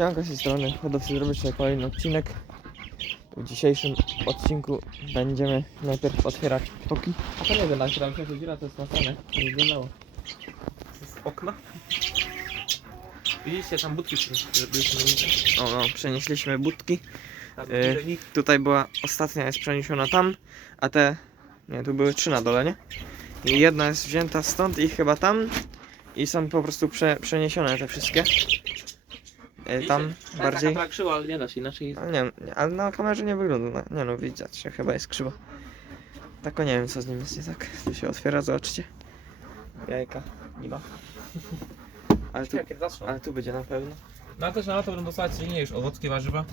Siemanko z tej strony, hodowcy zrobić sobie kolejny odcinek. W dzisiejszym odcinku będziemy najpierw otwierać poki. A to nie wiem, jak tam się to jest na. Nie wyglądało. z okna. Widzicie, tam budki byliśmy O no, przenieśliśmy budki. E. Tutaj była, ostatnia jest przeniesiona tam, a te, nie, tu były trzy na dole, nie? I jedna jest wzięta stąd i chyba tam. I są po prostu prze, przeniesione te wszystkie. E, Tam bardziej. Taka krzywa, ale nie da się inaczej. Ale nie, nie, ale na kamerze nie wygląda. No, nie no, widać, że chyba jest krzywo. Tak o nie wiem co z nim jest nie tak. Tu się otwiera, zobaczcie. Jajka, nie ma. Ale tu, ale tu będzie na pewno. No ale też na lato będą dostawać silnie już owockie warzywa.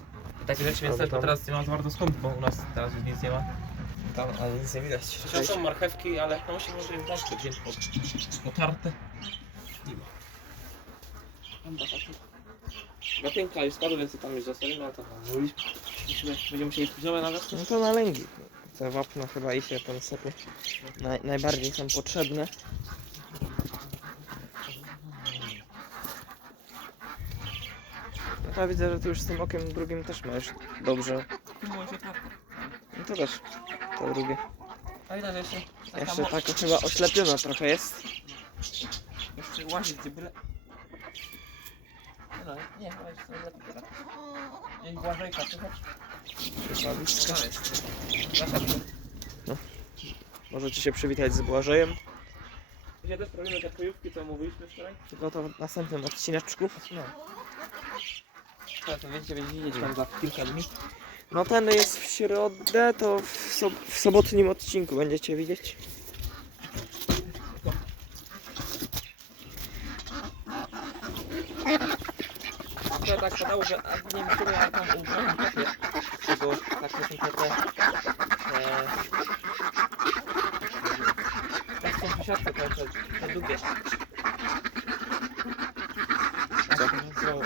I takie rzeczy, więc też tam- teraz nie ma za bardzo skąd, bo u nas teraz już nic nie ma. Tam, ale nic nie widać. Są marchewki, ale no musimy może je wziąć to wziąć pod, potarte. Nie ma. Gapienka już spadła, więc tam już zostawimy, ale to mówiliśmy. Musimy, będziemy musieli wziąć na wiosnę. No to na lęgi. Te wapno chyba i się tam sypie. Naj, najbardziej są potrzebne. No to widzę, że ty już z tym okiem drugim też masz dobrze. No to też to drugie. A ile jeszcze? Jeszcze tak chyba oślepiona trochę jest. Jeszcze łazić gdzie byle... No, nie, jeszcze nie lepiej. Nie, Błażejka, słychać? Jest. Nasza Możecie się przywitać z Błażejem. Gdzie też robimy te kryjówki, co mówiliśmy wczoraj? Tylko to w następnym odcineczku. No. Teraz to będziecie wiedzieć tam za kilka dni. No ten jest w środę, to w, sob w sobotnim odcinku będziecie widzieć. To tak padało, że a nie wiem, które ja tam tego, takie są te, te, e, tak są posiadki, te, te, te długie. Co?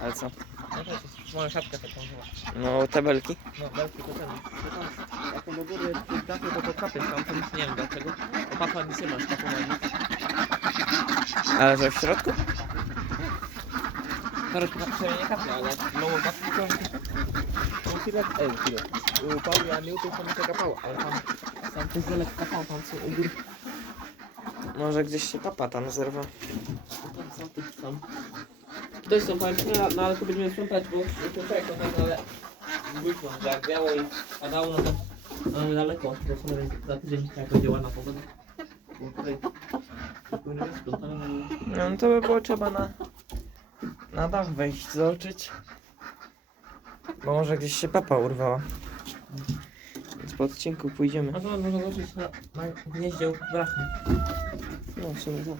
Ale co? no to jest moja siatka taką chyba. No te belki. No, belki to ten. To tam, jak on do góry jest dachy, to to kapie tam, to nic nie wiem dlaczego. O papa nic nie masz, papa ma nic. Ale że w środku? To nie to... No to tam się kapało, ale tam, tam kapał, tam są góry. Może gdzieś się papa tam zerwa. Tam są, tu są. Dość są pamiętne, no ale tu będziemy sprzątać, bo sprzątać to tak, ale wyszło, że jak biało i padało, no to mamy daleko, to sumie za tydzień jak będzie ładna pogoda. Bo tutaj no No to by było trzeba na, na dach wejść, zobaczyć. Bo może gdzieś się papa urwała. Więc po odcinku pójdziemy. no to można zobaczyć na, na gnieździe u. No w sumie tak.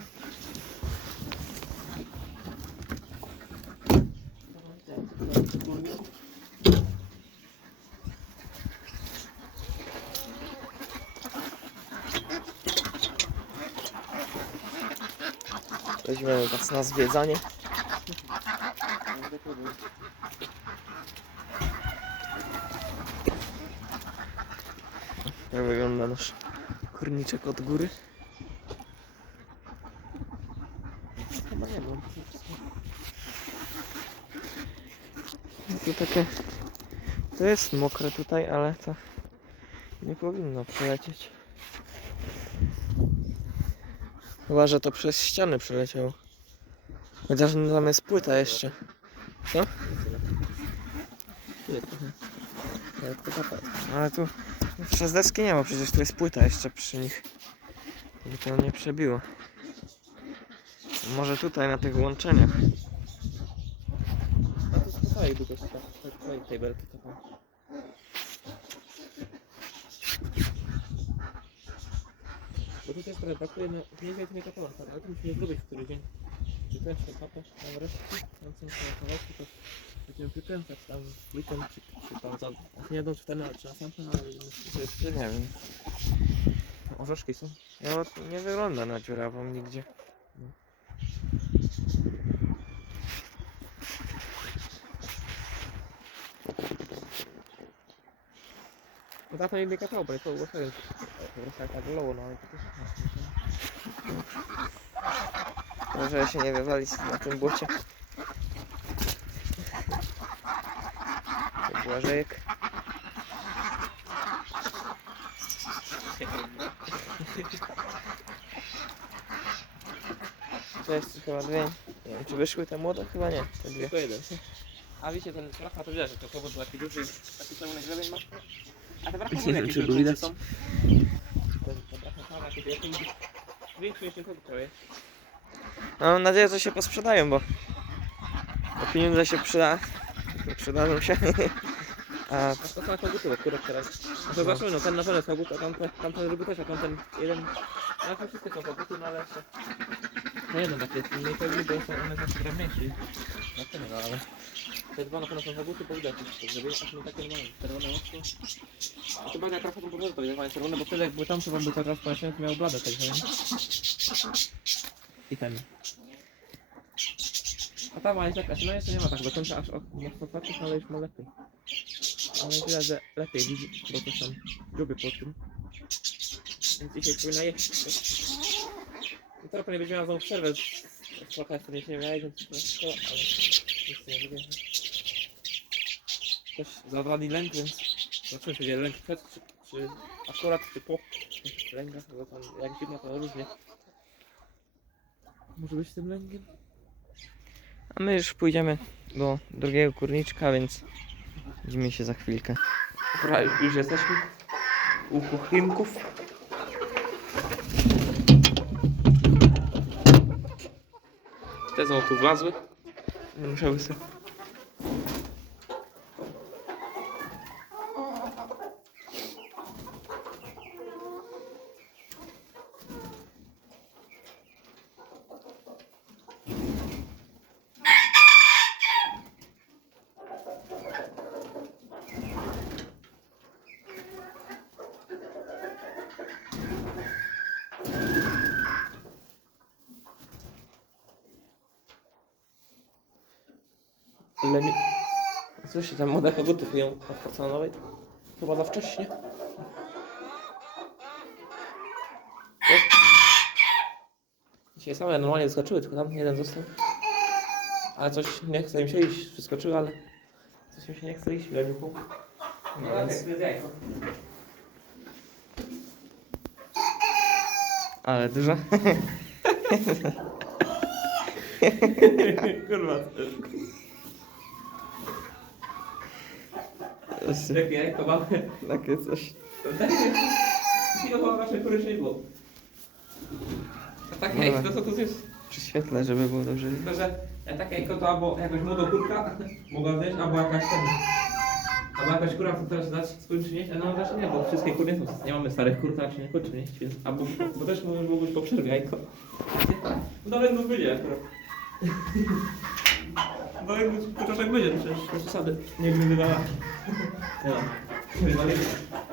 Weźmiemy was na zwiedzanie. Jak wygląda nasz kurniczek od góry? Chyba nie mam. No to takie... To jest mokre tutaj, ale to nie powinno przelecieć. Chyba, że to przez ściany przeleciało. Chociaż tam jest płyta jeszcze. Co? Ale tu przez deski nie ma, przecież tu jest płyta jeszcze przy nich. Żeby to nie przebiło. Może tutaj na tych łączeniach. No to jest tak, całej tej belki. Bo tutaj trochę brakuje, więcej nie kapała, tak, ale to musimy zrobić w dzień. Przykręcę papę, tam resztki, tam są te kawałki, to będziemy przykręcać tam weekend, czy, czy tam za, nie jedną, czy ten, czy następny, ale myślę, że Nie wiem. orzeszki są. No nie wygląda na dziurawą nigdzie. No tak to nie kapało, bo jest to ogłoszenie. Po prostu jak tak loło, no ale to też Może się nie wywalić na tym błocie. To błażejek. To jest chyba dwie. Nie wiem, czy wyszły te młode? Chyba nie. Te dwie. Tylko jeden. A wiecie, ten bracha to widać, że to powód taki duży, taki cały grzebień ma. A te brachy Nie wiem, jakieś czy wielkie widać. są. Te- są jakieś wielkie. Większe niż ten powód cały. No, mam nadzieję, że się posprzedają, bo, bo pieniądze się przyda. Przydadzą się. A A to są koguty, które teraz. No to zobaczymy, no ten na pewno jest kogut, a tamten, tamten ryby też, a tamten jeden. No to wszystkie są koguty, no ale jeszcze. No jeden taki jest, mniej pewnie, bo są one zawsze drobniejsze. No to nie, no ale. Te dwa na pewno są koguty, bo widać, że żeby aż nie takie mają, czerwone oczy. A to będzie trochę po prostu, jest czerwone, bo wtedy jakby tam to wam by teraz to miał bladę, także nie? I ten. A ta ma jest jakaś, no jeszcze nie ma tak do końca aż o, mocno patrzeć, ale już ma lepiej. Ale widać, że lepiej widzi, bo to są gruby po tym. Więc dzisiaj powinna jeść. I teraz pewnie będzie miała znowu przerwę. z- Trochę jeszcze nie miała więc to szkoda, ale nic nie będzie. Też zabrali lęk, więc zobaczymy, czy będzie lęk przed, czy, czy akurat, czy po lękach, bo tam jak zimno to różnie. Może być tym lękiem? A my już pójdziemy do drugiego kurniczka, więc widzimy się za chwilkę. Dobra, już, jesteśmy u kuchlinków. Te znowu tu wlazły. Musiały sobie. Ale mi... Słyszę, tam młode koguty piją od porcelanowej. Chyba za wcześnie. O. Dzisiaj same normalnie wyskoczyły, tylko tam jeden został. Ale coś nie chce im się iść. Wyskoczyły, ale coś im się nie chce iść. Leniuchu. No, więc- tak, jajko. Ale dużo. Kurwa. Jakie jajko mamy. Takie coś. Chwilę chyba raczej kury nie było. A takie jajko to co to jest? Przy świetle, żeby było dobrze widać. Tylko, że takie jajko to albo jakaś młoda kurka mogła zjeść, albo jakaś ten... Albo jakaś kura, co teraz dać skończy nieść, a no raczej nie, bo wszystkie kury nie są, nie mamy starych kur, to raczej nie nieść, więc... Albo, bo też było być po przerwie jajko. No ale no będzie akurat. No jakby początek będzie, przecież bez przesady. Nie gdy wydała. No. Nie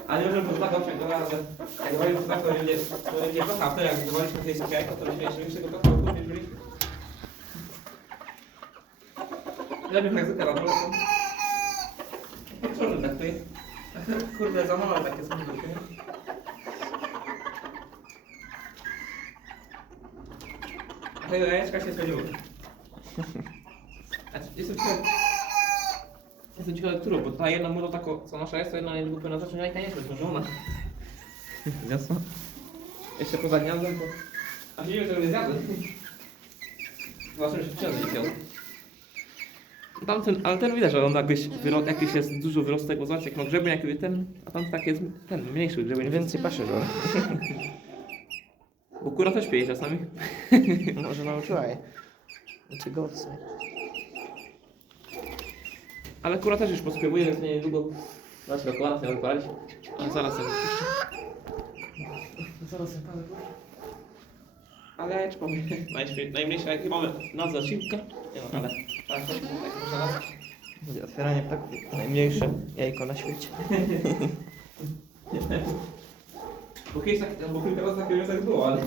ale- może to tak owszem, że jak to tak, to będzie, to będzie trochę, a wtedy jak wywaliśmy tej jajko, to będzie jeszcze większego trochę, bo nie byliśmy. Bym tak zakładał, ale to... Co, że tak tutaj? Kurde, za małe takie są wielkie, nie? Tego jajeczka się spodziewał. A Jestem ciekaw... Jestem ciekaw, którą, bo ta jedna młoda tako, co nasza jest, to jedna niedługo powinna zacząć jajka nie jest, może ona. Jasno. Jeszcze poza gniazdem, to... A nie wiem, że nie zjadłem. Zobaczymy, czy wciąż nie zjadł. Tamten, ale ten widać, że on jakbyś, wyro, jakiś jest dużo wyrostek, bo zobacz, jak ma grzebień, jakby ten, a tam tak jest ten, mniejszy grzebień. Więcej paszy, że Bo kura też pije czasami. może nauczyła je. Znaczy go w sumie. Ale kura też już pospróbuje, więc niedługo zaraz go kolana sobie wypalić. Ale zaraz sobie puszczę. Zaraz sobie palę Ale jajeczko najśmie- najmniejsze jakie mamy nazwa silka. Nie no, ale tak, to tak. Będzie otwieranie ptaków. Najmniejsze jajko na świecie. Bo kiedyś tak, bo kilka razy takie wniosek było, ale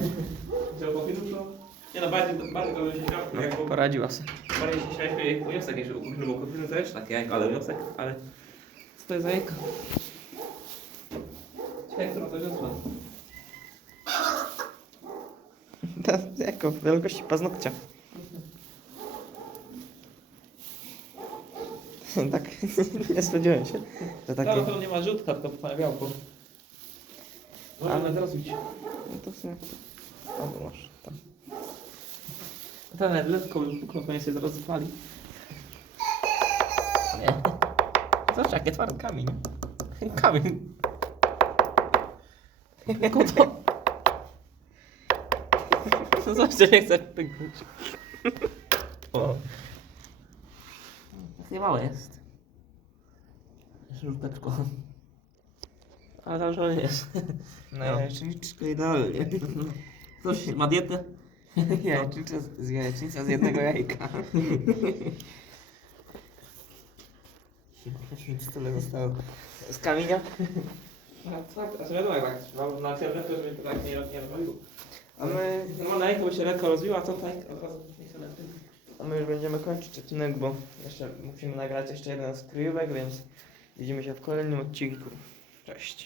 że po chwili to... Nie no, bardziej, bardziej to bym się śmiał, jak było, Poradziła sobie. bardziej się śmialiśmy jej wniosek niż bo kochwilny to jeszcze takie jajko, ale wniosek, ale... Co to jest za jajko? Ciekawe, która to wiosła. To jajko w wielkości paznokcia. tak, nie spodziewałem się, że Takie... takie... to nie ma żółtka, tylko fajne białko. Ale- Możemy zrobić. No to w sumie... Albo masz Ten lekko wypuknął, się zaraz zapali. Nie. Zobacz, jakie twardy kamień. Kamień. Koto. No zobaczcie, nie chcę pyknąć. O. Takie małe jest. Żółteczko. Ale tam żony jest. No jajeczniczko idealnie. Ktoś ma dietę? Jajecznica z, z jajecznica z jednego jajka. Nic tyle zostało. Z kamienia? A tak, a wiadomo jak tak, no, na tym lepiej, żeby to tak nie, nie rozwaliło. A my, No na jajko by się lekko rozbiła, to tak od razu nie się lepiej. a my już będziemy kończyć odcinek, bo jeszcze musimy nagrać jeszcze jeden z kryjówek, więc widzimy się w kolejnym odcinku. Cześć.